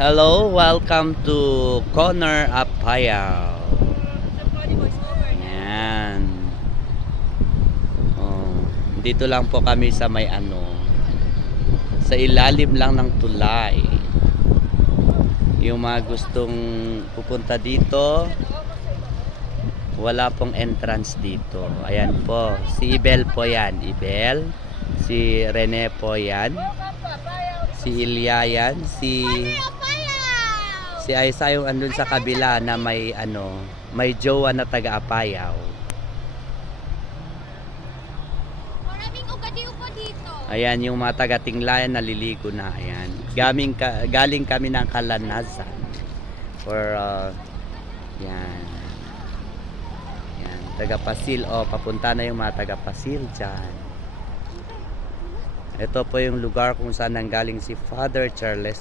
Hello, welcome to Corner Apayao. Yan. Oh, dito lang po kami sa may ano, sa ilalim lang ng tulay. Yung mga gustong pupunta dito, wala pong entrance dito. Ayan po, si Ibel po yan. Ibel, si Rene po yan. Si Ilya yan, si si Aisa yung andun sa kabila na may ano, may jowa na taga-apayaw. Maraming ugadiw po dito. Ayan yung mga taga-tinglayan naliligo na. Ayan. Gaming ka, galing kami ng kalanasan. For, uh, yan. Yan. Taga-pasil. O, papunta na yung mga taga-pasil dyan. Ito po yung lugar kung saan nanggaling si Father Charles